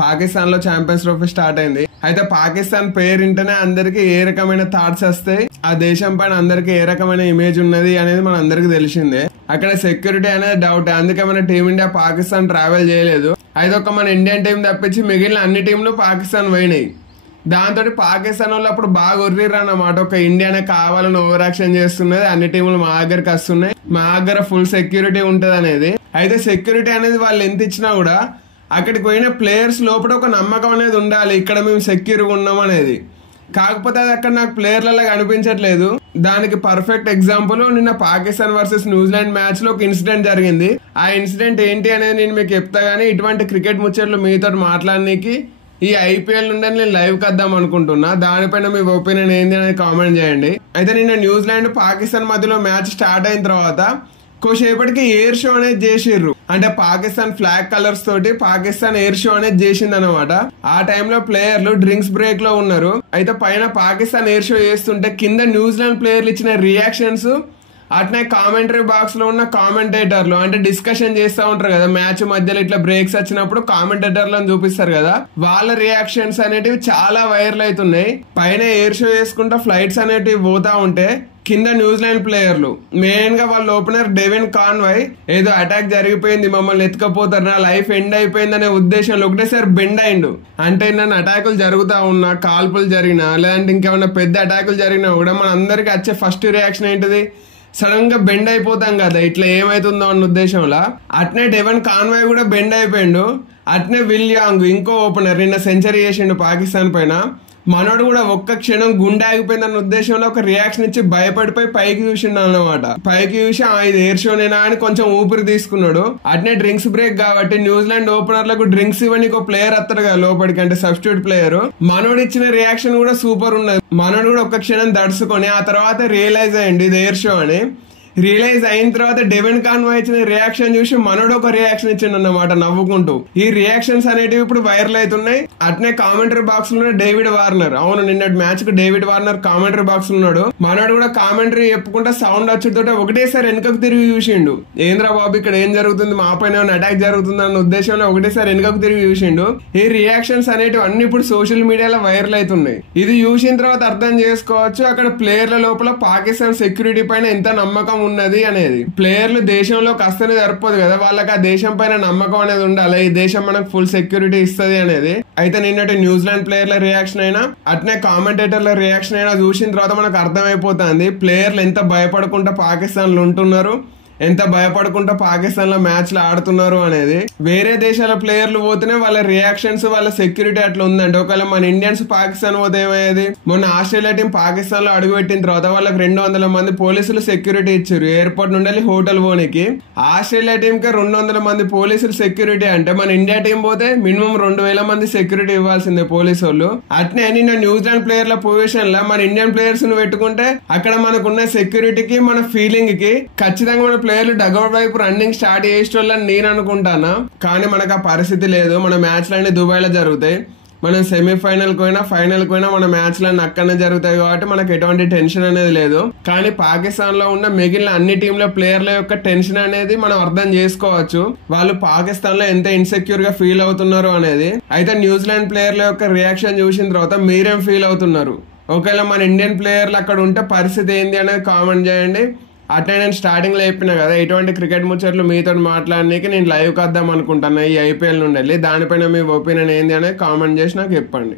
పాకిస్తాన్ లో champions trophy start అయింది. అయితే పాకిస్తాన్ పేరు వింటేనే అందరికి ఏ రకమైన థాట్స్ వస్తాయి, ఆ దేశం పైన అందరికి ఏ రకమైన ఇమేజ్ ఉన్నది అనేది మన అందరికి తెలిసిందే. అక్కడ సెక్యూరిటీ అనేది డౌట్, అందుకే మన టీమిండియా పాకిస్తాన్ ట్రావెల్ చేయలేదు. అయితే ఒక మన ఇండియన్ టీం తప్పించి మిగిలిన అన్ని టీంలు పాకిస్తాన్ పోయినాయి. దాంతో పాకిస్తాన్ వాళ్ళు అప్పుడు బాగా ఉర్రిర్రు అన్నమాట, ఒక ఇండియానే కావాలని ఓవర్ యాక్షన్ చేస్తున్నది, అన్ని టీములు మా దగ్గరకు వస్తున్నాయి, మా దగ్గర ఫుల్ సెక్యూరిటీ ఉంటది అనేది. అయితే సెక్యూరిటీ అనేది వాళ్ళు ఎంత ఇచ్చినా కూడా అక్కడికి పోయిన ప్లేయర్స్ లోపల ఒక నమ్మకం అనేది ఉండాలి, ఇక్కడ మేము సెక్యూర్గా ఉన్నాం అనేది. కాకపోతే అది అక్కడ నాకు ప్లేయర్లలో కనిపించట్లేదు. దానికి పర్ఫెక్ట్ ఎగ్జాంపుల్ నిన్న పాకిస్తాన్ వర్సెస్ న్యూజిలాండ్ మ్యాచ్ లో ఒక ఇన్సిడెంట్ జరిగింది. ఆ ఇన్సిడెంట్ ఏంటి అనేది నేను మీకు చెప్తా గానీ, ఇటువంటి క్రికెట్ ముచ్చట్లు మీతో మాట్లాడడానికి ఈ ఐపీఎల్ నుండి నేను లైవ్ కద్దాం అనుకుంటున్నా. దానిపైన మీ ఒపీనియన్ ఏంటి అనేది కామెంట్ చేయండి. అయితే నిన్న న్యూజిలాండ్ పాకిస్తాన్ మధ్యలో మ్యాచ్ స్టార్ట్ అయిన తర్వాత కొద్దిసేపటికి ఎయిర్ షో అనేది చేసిర్రు. అంటే పాకిస్తాన్ ఫ్లాగ్ కలర్స్ తోటి పాకిస్తాన్ ఎయిర్ షో అనేది చేసింది అనమాట. ఆ టైంలో ప్లేయర్లు డ్రింక్స్ బ్రేక్ లో ఉన్నారు. అయితే పైన పాకిస్తాన్ ఎయిర్ షో చేస్తుంటే కింద న్యూజిలాండ్ ప్లేయర్లు ఇచ్చిన రియాక్షన్స్, అట్నే కామెంటరీ బాక్స్ లో ఉన్న కామెంటేటర్లు అంటే డిస్కషన్ చేస్తూ ఉంటారు కదా, మ్యాచ్ మధ్యలో ఇట్లా బ్రేక్స్ వచ్చినప్పుడు కామెంటేటర్లను చూపిస్తారు కదా, వాళ్ళ రియాక్షన్స్ అనేటివి చాలా వైరల్ అవుతున్నాయి. పైన ఎయిర్ షో చేసుకుంటా ఫ్లైట్స్ అనేటివి పోతా ఉంటే కింద న్యూజిలాండ్ ప్లేయర్లు, మెయిన్ గా వాళ్ళ ఓపెనర్ డెవిన్ కాన్వాయ్ ఏదో అటాక్ జరిగిపోయింది, మమ్మల్ని ఎత్తుకపోతారు, నా లైఫ్ ఎండ్ అయిపోయింది అనే ఉద్దేశంలో ఒకటేసారి బెండ్ అయిండు. అంటే నన్ను అటాకులు జరుగుతా ఉన్నా, కాల్పులు జరిగినా, లేదంటే ఇంకేమన్నా పెద్ద అటాకులు జరిగినా కూడా మన అందరికి వచ్చే ఫస్ట్ రియాక్షన్ ఏంటిది, సడన్ గా బెండ్ అయిపోతాం కదా, ఇట్లా ఏమైతుందో అన్న ఉద్దేశంలో. అట్నే డెవన్ కాన్వాయ్ కూడా బెండ్ అయిపోయిండు. అట్నే విల్ యాంగ్ ఇంకో ఓపెనర్ నిన్న సెంచరీ చేసిండు పాకిస్తాన్ పైన, మనోడు కూడా ఒక్క క్షణం గుండె ఆగిపోయిందన్న ఉద్దేశంలో ఒక రియాక్షన్ ఇచ్చి భయపడిపోయి పైకి చూసిండు అన్నమాట. పైకి చూసి ఇది ఎయిర్ షోనేనా అని కొంచెం ఊపిరి తీసుకున్నాడు. అట్నే డ్రింక్స్ బ్రేక్ కాబట్టి న్యూజిలాండ్ ఓపెనర్లకు డ్రింక్స్ ఇవ్వని ఒక ప్లేయర్ వస్తాడు కదా లోపలికి, అంటే సబ్స్టిట్యూట్ ప్లేయర్, మనోడు ఇచ్చిన రియాక్షన్ కూడా సూపర్ ఉన్నది. మనోడు కూడా ఒక్క క్షణం దడుచుకొని ఆ తర్వాత రియలైజ్ అయ్యింది ఇది ఎయిర్ షో అని. రియలైజ్ అయిన తర్వాత డెవిన్ కాన్వాయ్ ఇచ్చిన రియాక్షన్ చూసి మనోడు ఒక రియాక్షన్ ఇచ్చిండు అన్నమాట నవ్వుకుంటూ. ఈ రియాక్షన్స్ అనేటివి ఇప్పుడు వైరల్ అవుతున్నాయి. అట్నే కామెంటరీ బాక్స్ లో డేవిడ్ వార్నర్, అవును నిన్నటి మ్యాచ్ కు డేవిడ్ వార్నర్ కామెంటరీ బాక్స్ లో ఉన్నాడు. మనోడు కూడా కామెంటరీ చెప్పుకుంటా సౌండ్ వచ్చేటోటే ఒకటేసారి వెనుకకు తిరిగి చూసిండు, ఏంద్రా బాబు ఇక్కడ ఏం జరుగుతుంది, మా పైన ఏమైనా అటాక్ జరుగుతుంది అన్న ఉద్దేశంలో ఒకటేసారి వెనుకకు తిరిగి చూసిండు. ఈ రియాక్షన్స్ అనేటివి అన్ని ఇప్పుడు సోషల్ మీడియాలో వైరల్ అవుతున్నాయి. ఇది చూసిన తర్వాత అర్థం చేసుకోవచ్చు అక్కడ ప్లేయర్ల లోపల పాకిస్తాన్ సెక్యూరిటీ పైన ఎంత నమ్మకం ఉన్నది అనేది. ప్లేయర్లు దేశంలోకి వస్తేనే సరిపోదు కదా, వాళ్ళకి ఆ దేశం పైన నమ్మకం అనేది ఉండాలి, ఈ దేశం మనకు ఫుల్ సెక్యూరిటీ ఇస్తుంది అనేది. అయితే నిన్నటి న్యూజిలాండ్ ప్లేయర్ల రియాక్షన్ అయినా అట్నే కామెంటేటర్ల రియాక్షన్ అయినా చూసిన తర్వాత మనకు అర్థమైపోతుంది ప్లేయర్లు ఎంత భయపడకుండా పాకిస్తాన్ లో ఉంటున్నారు, ఎంత భయపడకుండా పాకిస్తాన్ లో మ్యాచ్లు ఆడుతున్నారు అనేది. వేరే దేశాల ప్లేయర్లు పోతేనే వాళ్ళ రియాక్షన్స్, వాళ్ళ సెక్యూరిటీ అట్లా ఉందండి. ఒకవేళ మన ఇండియన్స్ పాకిస్తాన్ పోతే ఏమయ్యేది, మొన్న ఆస్ట్రేలియా టీం పాకిస్తాన్ లో అడుగు పెట్టిన తర్వాత వాళ్ళకి 200 మంది పోలీసులు సెక్యూరిటీ ఇచ్చారు ఎయిర్పోర్ట్ నుండి హోటల్ పోనీకి. ఆస్ట్రేలియా టీం కి 200 మంది పోలీసులు సెక్యూరిటీ అంటే మన ఇండియా టీం పోతే మినిమం 2000 మంది సెక్యూరిటీ ఇవ్వాల్సిందే పోలీసు వాళ్ళు. అట్నే నిన్న న్యూజిలాండ్ ప్లేయర్ల పొజిషన్ లో మన ఇండియన్ ప్లేయర్స్ ను పెట్టుకుంటే అక్కడ మనకున్న సెక్యూరిటీకి మన ఫీలింగ్ కి ఖచ్చితంగా మన ప్లేయర్లు డగౌట్ వైపు రన్నింగ్ స్టార్ట్ చేసేటోళ్ళని నేను అనుకుంటానా. కానీ మనకు ఆ పరిస్థితి లేదు. మన మ్యాచ్లన్నీ దుబాయ్ లో జరుగుతాయి, మనం సెమీఫైనల్ పోయినా ఫైనల్ పోయినా మన మ్యాచ్లన్నీ అక్కడనే జరుగుతాయి కాబట్టి మనకు ఎటువంటి టెన్షన్ అనేది లేదు. కానీ పాకిస్తాన్ లో ఉన్న మిగిలిన అన్ని టీంల ప్లేయర్ల యొక్క టెన్షన్ అనేది మనం అర్థం చేసుకోవచ్చు, వాళ్ళు పాకిస్తాన్ లో ఎంత ఇన్సెక్యూర్ గా ఫీల్ అవుతున్నారు అనేది. అయితే న్యూజిలాండ్ ప్లేయర్ల యొక్క రియాక్షన్ చూసిన తర్వాత మీరేం ఫీల్ అవుతున్నారు, ఒకవేళ మన ఇండియన్ ప్లేయర్లు అక్కడ ఉంటే పరిస్థితి ఏంది అనేది కామెంట్ చేయండి. అట్లా నేను స్టార్టింగ్ లో చెప్పినా కదా, ఇటువంటి క్రికెట్ ముచ్చట్లు మీతో మాట్లాడడానికి నేను లైవ్ కద్దాం అనుకుంటున్నా ఈ ఐపీఎల్ నుండి వెళ్ళి. దానిపైన మీ ఒపీనియన్ ఏంది అనేది కామెంట్ చేసి నాకు చెప్పండి.